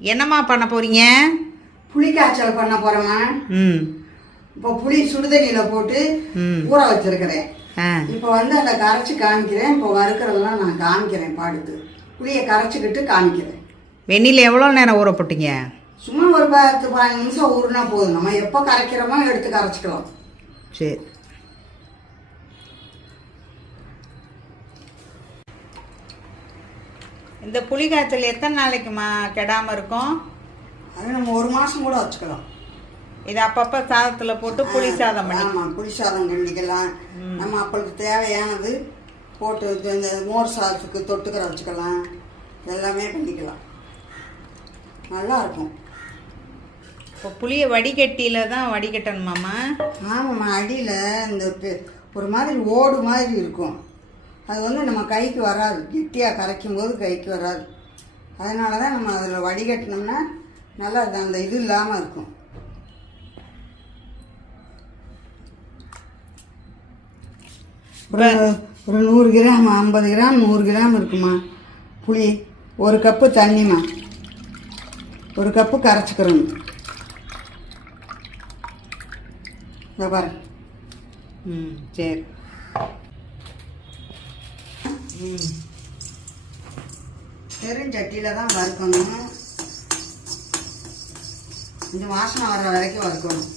என்னம்மா பண்ண போறீங்க? புளி காய்ச்சல் பண்ண போறேம்மா. ம். இப்போ புளி சுடுதண்ணியில போட்டு ஊற வச்சிருக்கிறேன். இப்போ வந்து அதை கரைச்சி காமிக்கிறேன். இப்போ வறுக்கிறதெல்லாம் நான் காமிக்கிறேன் பாடுத்து புளியை கரைச்சிக்கிட்டு காமிக்கிறேன். வெந்நில எவ்வளோ நேரம் ஊற போட்டீங்க? சும்மா ஒரு பத்து பதினஞ்சு நிமிஷம் ஊறினா போதும் நம்ம எப்போ கரைக்கிறோமோ எடுத்து கரைச்சிக்கலாம். சரி. இந்த புளி காய்ச்சல் எத்தனை நாளைக்குமா கெடாம இருக்கும்? அது நம்ம ஒரு மாசம் கூட வச்சுக்கலாம். இது அப்பப்போ சாதத்தில் போட்டு புளி சாதம் பண்ணி. ஆமாம் புளி சாதம் கிண்டிக்கலாம். நம்ம அப்பளுக்கு தேவையானது போட்டு இந்த மோர் சாதத்துக்கு தொட்டுக்கிற வச்சுக்கலாம். எல்லாமே பண்ணிக்கலாம். நல்லா இருக்கும். இப்போ புளியை வடிகட்டியில தான் வடிகட்டணுமாம்மா? ஆமாம்மா அடியில் இந்த ஒரு மாதிரி ஓடு மாதிரி இருக்கும். அது வந்து நம்ம கைக்கு வராது. கெட்டியாக கரைக்கும் போது கைக்கு வராது. அதனால தான் நம்ம அதில் வடிகட்டினோம்னா நல்லா அது அந்த இது இல்லாமல் இருக்கும். ஒரு ஒரு நூறு கிராம் ஐம்பது கிராம் நூறு கிராம் இருக்குமா? புளி ஒரு கப்பு தண்ணிம்மா ஒரு கப்பு கரைச்சிக்கிறோம் இதோ பாரு ம் சரி. பெருஞ்சட்டியில் தான் வறுக்கணும். கொஞ்சம் வாசனை வர்ற வரைக்கும் வறுக்கணும்.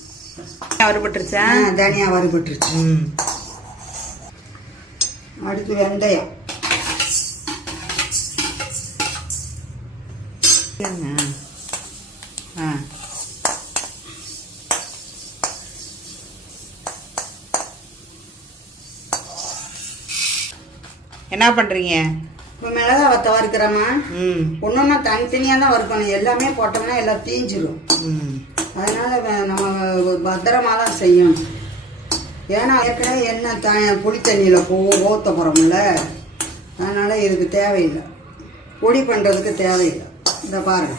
அவருப்பட்டுருச்சா ஆ, தனியா வறுபட்டுருச்சு. ம். அடுத்து வெந்தயம். ஆ. என்ன பண்ணுறீங்க இப்போ மிளகா வத்த வறுக்கிறோமா ம். ஒன்று ஒன்றா தனித்தனியாக தான் வறுக்கணும். எல்லாமே போட்டோம்னா எல்லாம் தீஞ்சிரும். ம். அதனால நம்ம பத்திரமா தான் செய்யணும். ஏன்னா ஏற்கனவே எண்ணெய் த புளி தண்ணியில் போ ஊற்ற போகிறோம்ல அதனால இதுக்கு தேவையில்லை. பொடி பண்ணுறதுக்கு தேவையில்லை. இந்த பாருங்க.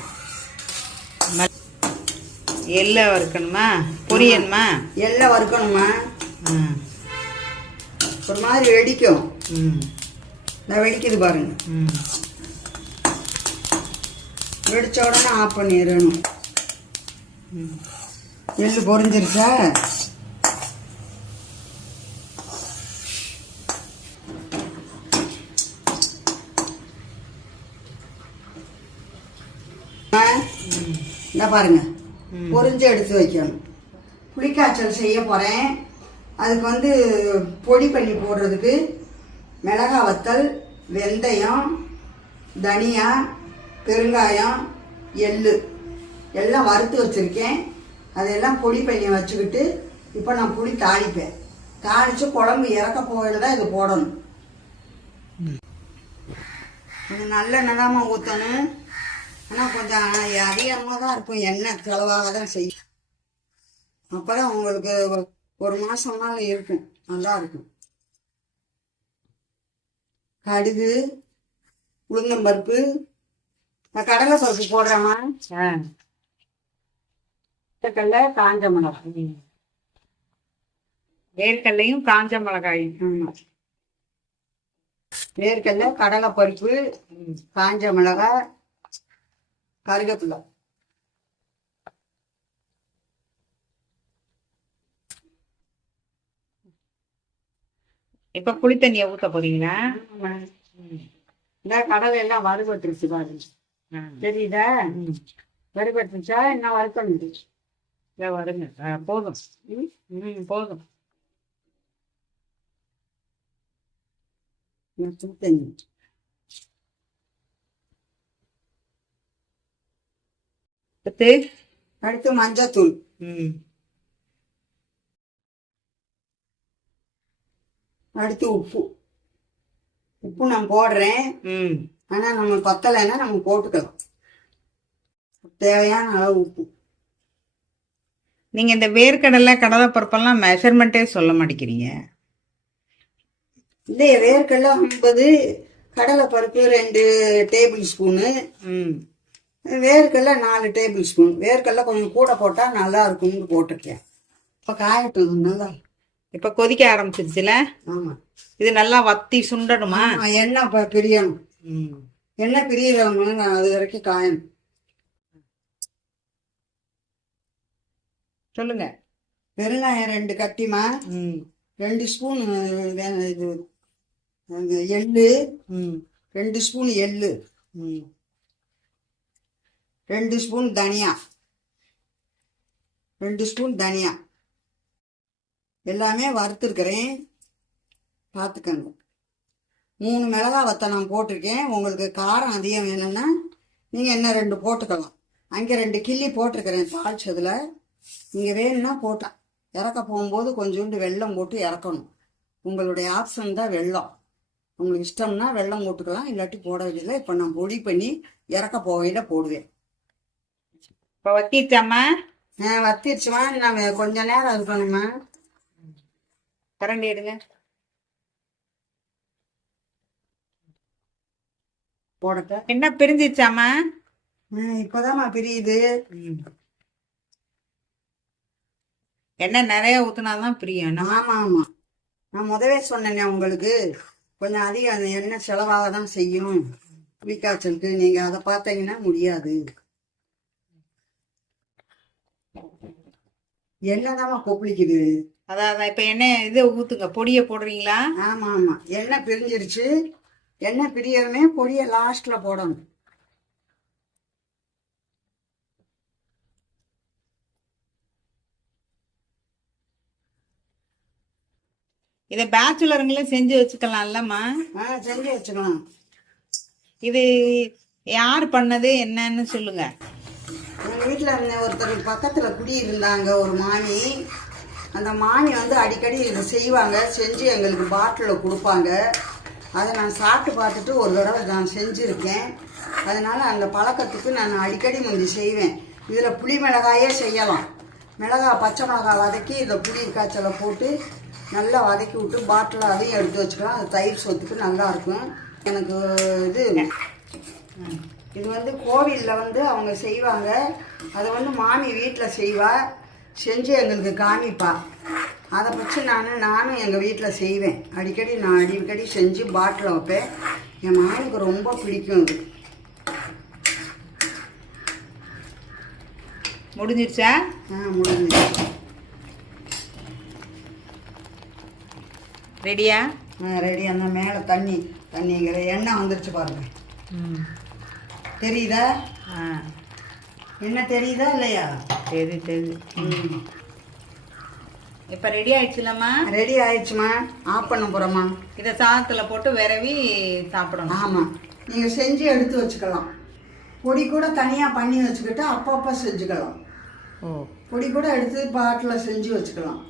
எள்ளை வறுக்கணுமா? பொரியணுமா? எல்லாம் வறுக்கணுமா? ஒரு மாதிரி வெடிக்கும். ம். நான் வெடிக்குது பாருங்க. ம் வெடிச்ச உடனே ஆஃப் பண்ணிடணும். ம் எள்ளு ஆ, இந்த பாருங்க. பொறிஞ்சு எடுத்து வைக்கணும். புளிக்காய்ச்சல் செய்ய போகிறேன் அதுக்கு வந்து பொடி பண்ணி போடுறதுக்கு மிளகாய் வத்தல் வெந்தயம் தனியா பெருங்காயம் எள்ளு. எல்லாம் வறுத்து வச்சுருக்கேன். அதெல்லாம் பொடி பண்ணி வச்சுக்கிட்டு இப்போ நான் புளி தாளிப்பேன். தாளித்து குழம்பு இறக்க போகையில் தான் இது போடணும். கொஞ்சம் நல்லெண்ணெய் தான் ஊற்றணும் ஆனால் கொஞ்சம் அதிகமாக தான் இருக்கும். எண்ணெய் செலவாக தான் செய்யும். அப்போ தான் உங்களுக்கு ஒரு- ஒரு மாதம்னாலும் இருக்கும். நல்லா இருக்கும். கடுகு உளுந்தம்பருப்பு நான் கடலை பருப்பு போடுறேம்மா. ஆ. கடலை காஞ்ச மிளகாய். வேர்க்கல்லையும் காஞ்ச மிளகாயும். ஆமாம் வேர்க்கடலை கடலை பருப்பு காஞ்ச மிளகாய் கருவேப்பிலை இப்போ புளி தண்ணியை ஊற்ற போறீங்களா? இந்த கடலை எல்லாம் வறுபட்டுருச்சு பாருங்க தெரியுதா? வறுபட்டுருச்சா? என்ன வறுக்கணும் இதை வருங்க. போதும். ம்? போதும். நான் சுத்தண்ணி அடுத்து? அடுத்து மஞ்சத்தூள். ம். அடுத்து உப்பு. உப்பு நான் போடுறேன். ம். ஆனால் நம்ம பத்தலைன்னா நம்ம போட்டுக்கலாம். தேவையான அளவு உப்பு. நீங்க இந்த வேர்க்கடலை கடலை பருப்பெல்லாம் மெஷர்மெண்ட்டே சொல்ல மாட்டேங்கிறீங்க. இந்த வேர்க்கடலை ஐம்பது கடலை பருப்பு ரெண்டு டேபிள் ஸ்பூனு ம். வேர்க்கடலை நாலு டேபிள் ஸ்பூன் வேர்க்கடலை கொஞ்சம் கூட போட்டால் நல்லா இருக்கும்னு போட்டிருக்கேன். இப்போ காயட்டும் நல்லா இப்ப கொதிக்க ஆரம்பிச்சிருச்சுல? இது நல்லா வத்தி சுண்டணுமா? எண்ணெய் பிரியணும். எண்ணெய் பிரியறவங்க நான் அது வரைக்கும் காயணும் சொல்லுங்க. பெருங்காயம் ரெண்டு கத்திமா ரெண்டு ஸ்பூன் இது எள்ளு. ரெண்டு ஸ்பூன் எள்ளு. ரெண்டு ஸ்பூன் தனியா. ரெண்டு ஸ்பூன் தனியா. எல்லாமே வறுத்துருக்கிறேன். பார்த்துக்கங்க. மூணு மிளகா வத்த நான் போட்டிருக்கேன். உங்களுக்கு காரம் அதிகம் வேணும்னா நீங்கள் என்ன ரெண்டு போட்டுக்கலாம். அங்கே ரெண்டு கிள்ளி போட்டிருக்கிறேன் தாளிச்சதில். நீங்கள் வேணும்னா போட்டேன் இறக்க போகும்போது கொஞ்சோண்டு வெல்லம் போட்டு இறக்கணும். உங்களுடைய ஆப்ஷன் தான் வெல்லம். உங்களுக்கு இஷ்டம்னா வெல்லம் போட்டுக்கலாம். இல்லாட்டி போட வேண்டியதில்லை. இப்போ நான் பொடி பண்ணி இறக்க போகையில் போடுவேன். இப்போ வத்திட்டாமா ஆ வத்திருச்சுமா. நான் கொஞ்ச நேரம் இருக்கணுமா கரண்டி எடுங்க. போடட்ட என்ன பிரிஞ்சிச்சாமா இப்போதாம்மா பிரியுது. எண்ணெய் நிறைய ஊத்துனாதான் பிரியும் ஆமா ஆமா. நான் முதவே சொன்னேனே உங்களுக்கு. கொஞ்சம் அதிகம் அந்த எண்ணெய் செலவாக தான் செய்யும். புளிக்காய்ச்சலுக்கு நீங்க அதை பார்த்தீங்கன்னா முடியாது. எண்ணெய் தாம்மா கொப்பளிக்குது? அதான் அதான் இப்போ எண்ணெய் இது ஊத்துங்க பொடியை போடுறீங்களா? ஆமா ஆமா. எண்ணெய் பிரிஞ்சிருச்சு. எண்ணெய் பிரியவுமே பொடியை லாஸ்ட்ல போடணும். இதை பேச்சுலருங்களே செஞ்சு வச்சுக்கலாம்லம்மா. ஆ செஞ்சு வச்சுக்கலாம். இது யார் பண்ணது என்னன்னு சொல்லுங்க. எங்கள் வீட்டில் ஒருத்தர் பக்கத்தில் குடியிருந்தாங்க ஒரு மாமி. அந்த மாமி வந்து அடிக்கடி இதை செய்வாங்க செஞ்சு எங்களுக்கு பாட்டிலில் கொடுப்பாங்க. அதை நான் சாப்பிட்டு பார்த்துட்டு ஒரு தடவை நான் செஞ்சுருக்கேன். அதனால் அந்த பழக்கத்துக்கு நான் அடிக்கடி முந்தி செய்வேன். இதில் புளி மிளகாயே செய்யலாம். மிளகா பச்சை மிளகா வதக்கி இதை புளி காய்ச்சலை போட்டு நல்லா வதக்கி விட்டு பாட்டில் அதையும் எடுத்து வச்சுக்கலாம். அது தயிர் சொத்துக்கு நல்லாயிருக்கும் எனக்கு இது இது வந்து கோவிலில் வந்து அவங்க செய்வாங்க. அதை வந்து மாமி வீட்டில் செய்வாள் செஞ்சு எங்களுக்கு காமிப்பா. அதை வச்சு நான் நானும் எங்கள் வீட்டில் செய்வேன். அடிக்கடி நான் அடிக்கடி செஞ்சு பாட்டில் வைப்பேன். என் மாமிக்கு ரொம்ப பிடிக்கும் இது முடிஞ்சிருச்சா? ஆ முடிஞ்சு ரெடியா? ஆ ரெடி. அந்த மேலே தண்ணி தண்ணிங்கிற எண்ணெய் வந்துருச்சு பாருங்க. ம். தெரியுதா? ஆ. என்ன தெரியுதா இல்லையா? சரி ம். இப்போ ரெடி ஆயிடுச்சுலம்மா? ரெடி ஆயிடுச்சுமா ஆஃப் பண்ண போகிறோமா இதை சாதத்தில் போட்டு விரவி சாப்பிடணும். ஆமாம் நீங்கள் செஞ்சு எடுத்து வச்சுக்கலாம். பொடி கூட தனியாக பண்ணி வச்சுக்கிட்டு அப்பப்போ செஞ்சுக்கலாம். ஓ. பொடி கூட எடுத்து பாட்டில் செஞ்சு வச்சுக்கலாம்.